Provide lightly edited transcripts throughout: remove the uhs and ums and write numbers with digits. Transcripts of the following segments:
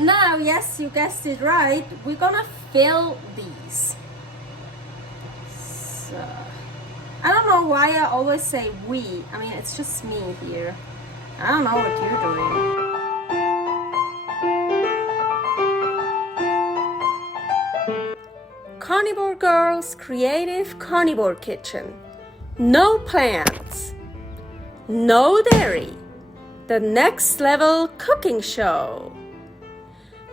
now, yes, you guessed it right, we're gonna fill these. So, I don't know why I always say we. I mean, it's just me here. I don't know what you're doing. Carnivore Girl's Creative Carnivore Kitchen. No plants. No dairy. The next level cooking show.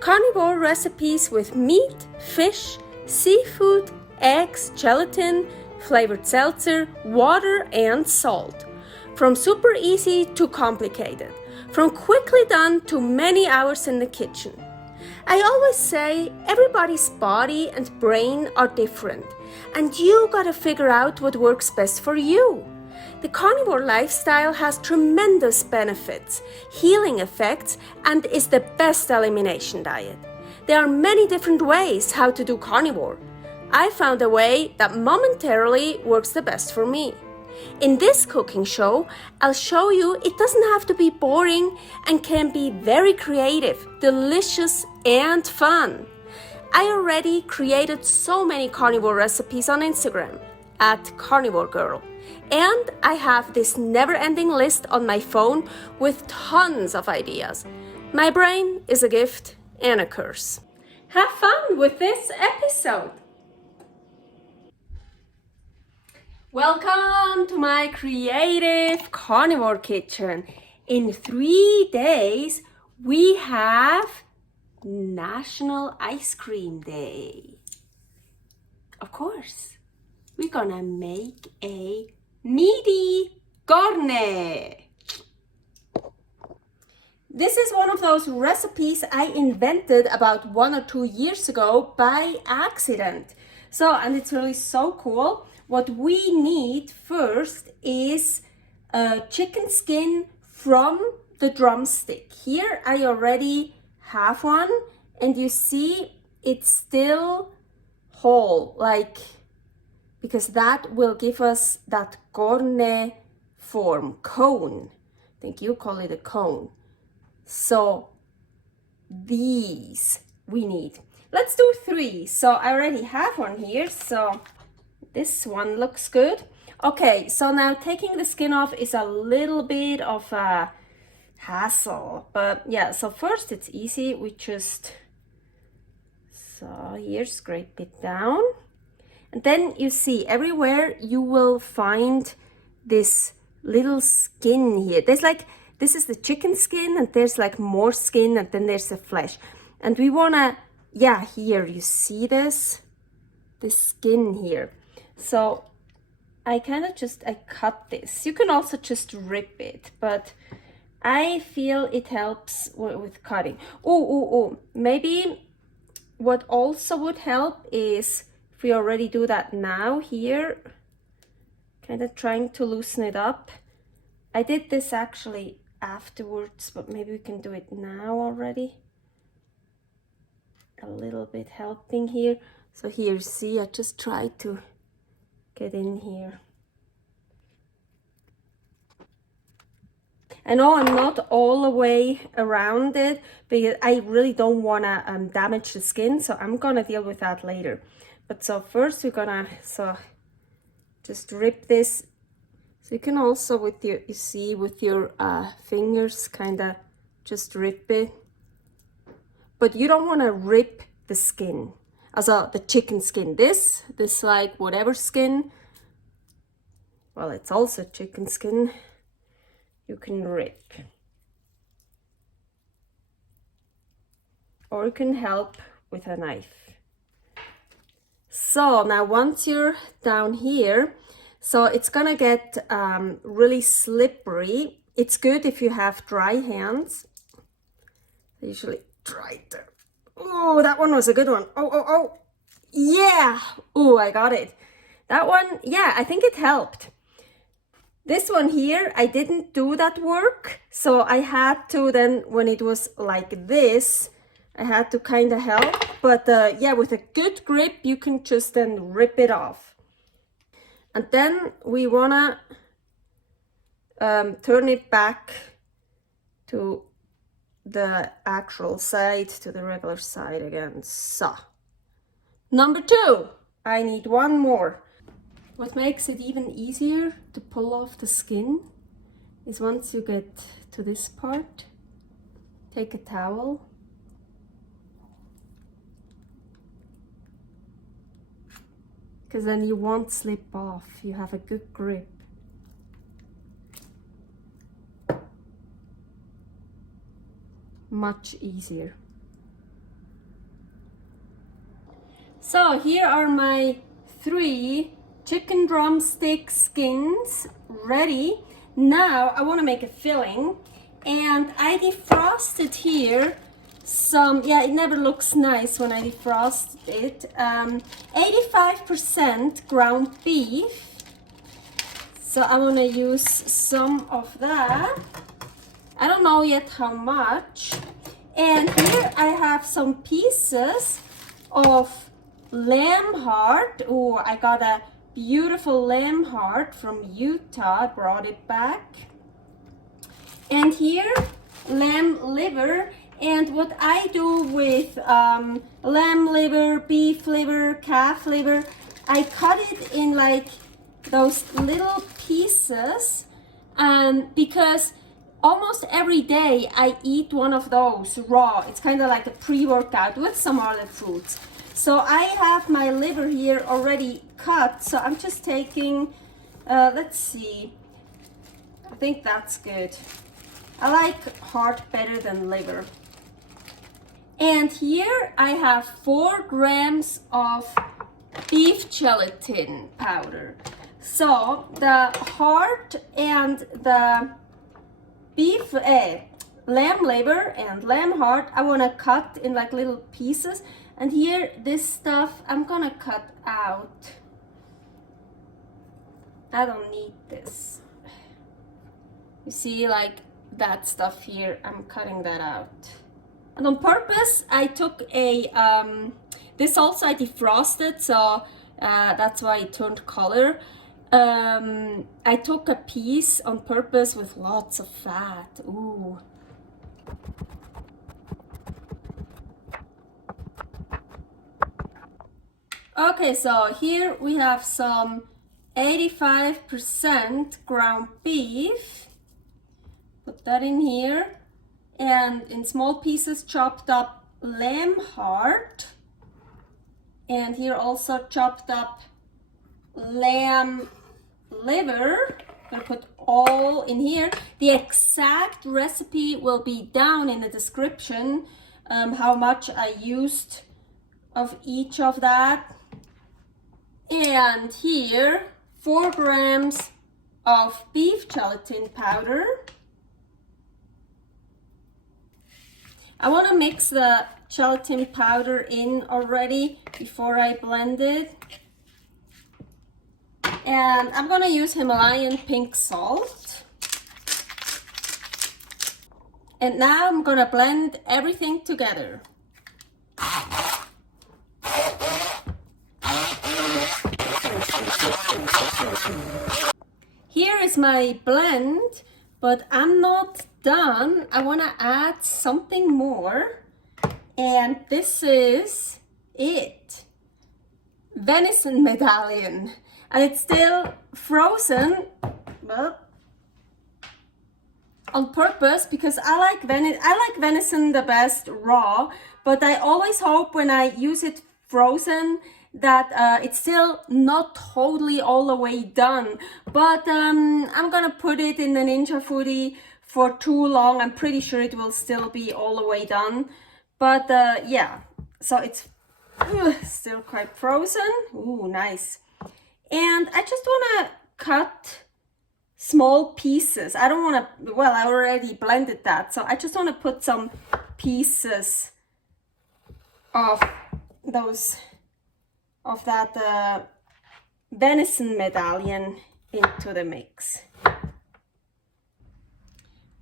Carnivore recipes with meat, fish, seafood, eggs, gelatin, flavored seltzer, water, and salt. From super easy to complicated. From quickly done to many hours in the kitchen. I always say everybody's body and brain are different, and you gotta figure out what works best for you. The carnivore lifestyle has tremendous benefits, healing effects, and is the best elimination diet. There are many different ways how to do carnivore. I found a way that momentarily works the best for me. In this cooking show, I'll show you it doesn't have to be boring and can be very creative, delicious, and fun. I already created so many carnivore recipes on Instagram at karnivorgirl. And I have this never-ending list on my phone with tons of ideas. My brain is a gift and a curse. Have fun with this episode. Welcome to my creative carnivore kitchen. In 3 days, we have National Ice Cream Day. Of course, we're gonna make a Meaty Cornet. This is one of those recipes I invented about 1 or 2 years ago by accident. And it's really so cool. What we need first is a chicken skin from the drumstick. Here I already have one, and you see it's still whole, because that will give us that cornet form, cone. I think you call it a cone. So these we need. Let's do 3. So I already have one here, so this one looks good. Okay, so now taking the skin off is a little bit of a hassle, but yeah, so first it's easy. We just, so here, scrape it down. And then you see everywhere you will find this little skin here. This is the chicken skin, and there's like more skin, and then there's the flesh. And we wanna, yeah, here you see this skin here. So I kind of I cut this. You can also just rip it, but I feel it helps with cutting. Maybe what also would help is if we already do that now here, kind of trying to loosen it up. I did this actually afterwards, but maybe we can do it now already. A little bit helping here. So here, see, I just try to get in here. I know I'm not all the way around it because I really don't want to damage the skin, so I'm gonna deal with that later. But so first we're gonna just rip this. So you can also with your, you see, with your fingers kind of just rip it. But you don't want to rip the skin, also the chicken skin. This like whatever skin, well, it's also chicken skin, you can rip. Or you can help with a knife. So now once you're down here, so it's gonna get really slippery. It's good if you have dry hands. I usually try there. Oh, that one was a good one. Oh. Yeah. Oh, I got it. That one, yeah, I think it helped. This one here, I didn't do that work. So I had to then, when it was like this, I had to kind of help. But yeah, with a good grip, you can just then rip it off. And then we wanna turn it back to the actual side to the regular side again. So, number 2, I need one more. What makes it even easier to pull off the skin is once you get to this part, take a towel because then you won't slip off. You have a good grip. Much easier. So here are my 3 chicken drumstick skins ready. Now I want to make a filling, and I defrosted here some, yeah, it never looks nice when I defrost it, 85% ground beef. So I want to use some of that. I don't know yet how much. And here I have some pieces of lamb heart. Oh, I got a beautiful lamb heart from Utah. I brought it back. And here, lamb liver. And what I do with lamb liver, beef liver, calf liver, I cut it in like those little pieces, because almost every day I eat one of those raw. It's kind of like a pre-workout with some other fruits. So I have my liver here already cut. So I'm just taking, let's see, I think that's good. I like heart better than liver. And here I have 4 grams of beef gelatin powder. So the heart and the beef, lamb liver and lamb heart, I want to cut in like little pieces. And here, this stuff, I'm gonna cut out. I don't need this. You see, like that stuff here, I'm cutting that out. And on purpose, I took a, this also I defrosted, so that's why it turned color. I took a piece on purpose with lots of fat. Ooh. Okay, so here we have some 85% ground beef. Put that in here. And in small pieces chopped up lamb heart. And here also chopped up lamb liver. I'm gonna put all in here. The exact recipe will be down in the description, how much I used of each of that. And here, 4 grams of beef gelatin powder. I want to mix the gelatin powder in already before I blend it. And I'm going to use Himalayan pink salt. And now I'm going to blend everything together. Here is my blend, but I'm not done. I want to add something more, and this is it. Venison medallion, and it's still frozen, but on purpose because I like venison the best raw, but I always hope when I use it frozen that it's still not totally all the way done. But I'm gonna put it in the Ninja Foodi for too long. I'm pretty sure it will still be all the way done. But yeah, so it's still quite frozen. Ooh, nice. And I just wanna cut small pieces. I don't wanna, well, I already blended that. So I just wanna put some pieces of those, of that venison medallion into the mix.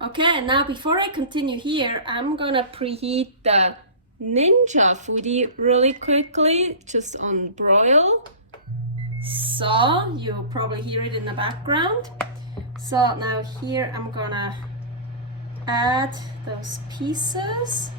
Okay, now before I continue here, I'm gonna preheat the Ninja Foodi really quickly, just on broil. So you'll probably hear it in the background. So now here I'm gonna add those pieces.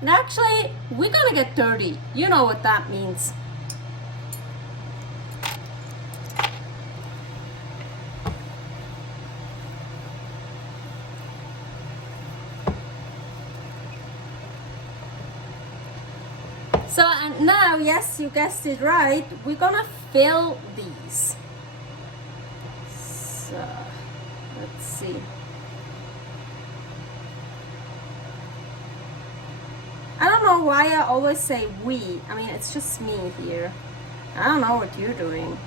And actually, we're gonna get dirty. You know what that means. So, and now, yes, you guessed it right, we're gonna fill these. So, let's see. I don't know why I always say we. I mean, it's just me here. I don't know what you're doing.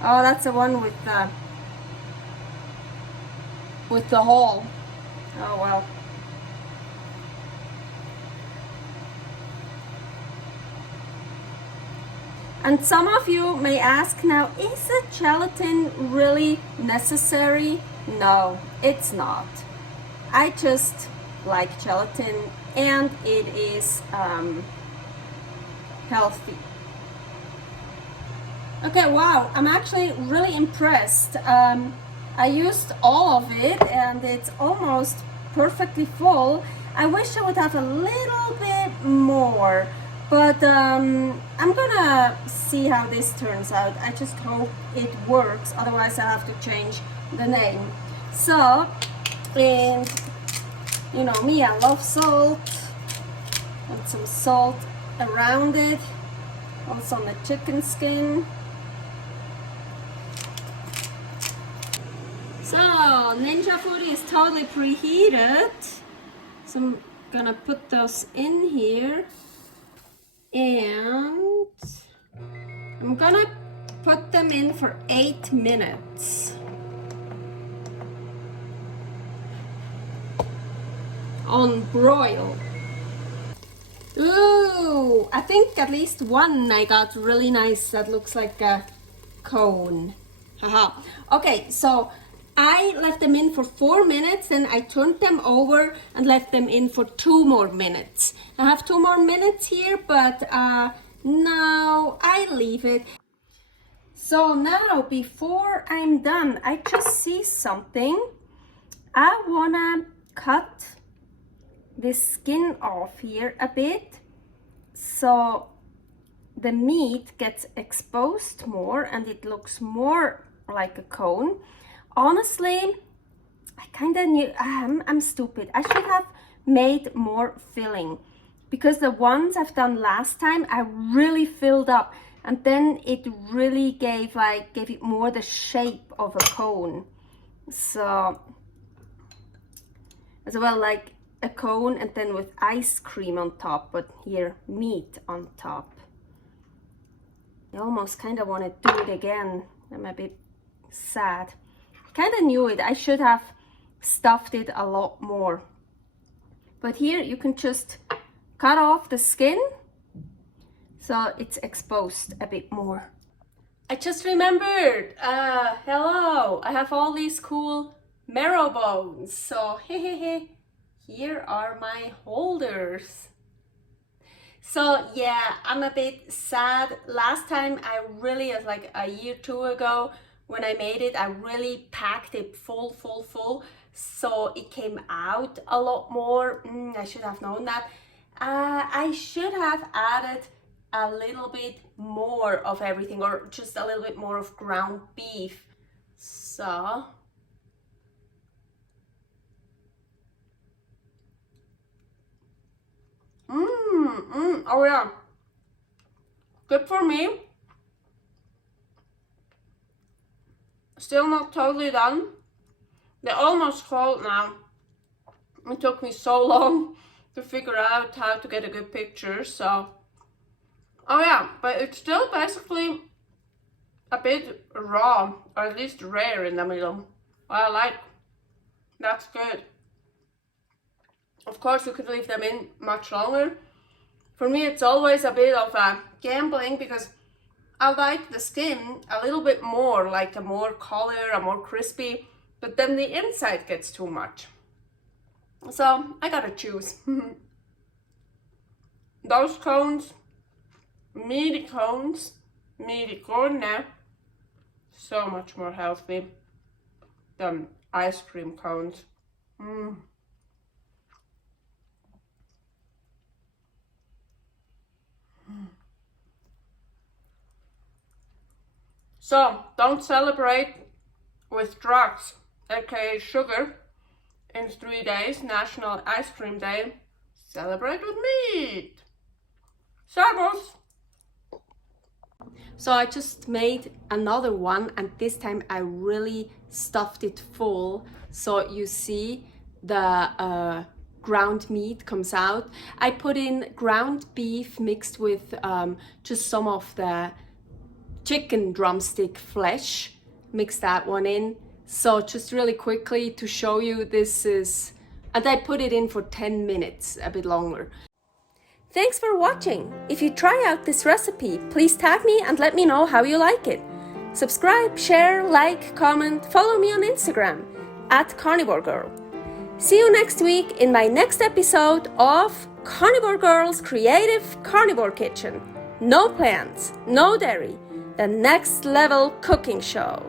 Oh, that's the one with the hole. Oh, well. And some of you may ask now, is the gelatin really necessary? No, it's not. I just like gelatin and it is healthy. Okay, wow, I'm actually really impressed. I used all of it and it's almost perfectly full. I wish I would have a little bit more. But I'm gonna see how this turns out. I just hope it works, otherwise I have to change the name. So, and you know me, I love salt. And some salt around it, also on the chicken skin. So, Ninja Foodi is totally preheated. So I'm gonna put those in here. And I'm gonna put them in for 8 minutes on broil. Ooh, I think at least one I got really nice that looks like a cone. Haha. Okay, so I left them in for 4 minutes, then I turned them over and left them in for 2 more minutes. I have 2 more minutes here, but now I leave it. So now, before I'm done, I just see something. I wanna cut this skin off here a bit so the meat gets exposed more and it looks more like a cone. Honestly, I kind of knew, I'm stupid. I should have made more filling because the ones I've done last time, I really filled up and then it really gave it more the shape of a cone. So, as well, like a cone and then with ice cream on top, but here, meat on top. I almost kind of want to do it again. I'm a bit sad. Kind of knew it. I should have stuffed it a lot more. But here you can just cut off the skin so it's exposed a bit more. I just remembered, hello, I have all these cool marrow bones. So here are my holders. So yeah, I'm a bit sad. Last time I really, like a year, 2 ago, when I made it, I really packed it full. So it came out a lot more. I should have known that. I should have added a little bit more of everything, or just a little bit more of ground beef. So oh yeah, good for me. Still not totally done. They're almost cold now. It took me so long to figure out how to get a good picture, so oh yeah, but it's still basically a bit raw, or at least rare in the middle. I like, that's good. Of course you could leave them in much longer. For me it's always a bit of a gambling because I like the skin a little bit more, like a more color, a more crispy, but then the inside gets too much. So I gotta choose. Those cones, meaty cones, Meaty Cornet, so much more healthy than ice cream cones. So, don't celebrate with drugs, aka sugar, in 3 days, National Ice Cream Day. Celebrate with meat. Servus! So I just made another one, and this time I really stuffed it full. So you see the ground meat comes out. I put in ground beef mixed with just some of the chicken drumstick flesh. Mix that one in. So just really quickly to show you, this is, and I put it in for 10 minutes, a bit longer. Thanks for watching. If you try out this recipe, please tag me and let me know how you like it. Subscribe, share, like, comment, follow me on Instagram @karnivorgirl. See you next week in my next episode of Carnivore Girl's Creative Carnivore Kitchen. No plants, no dairy, the next level cooking show.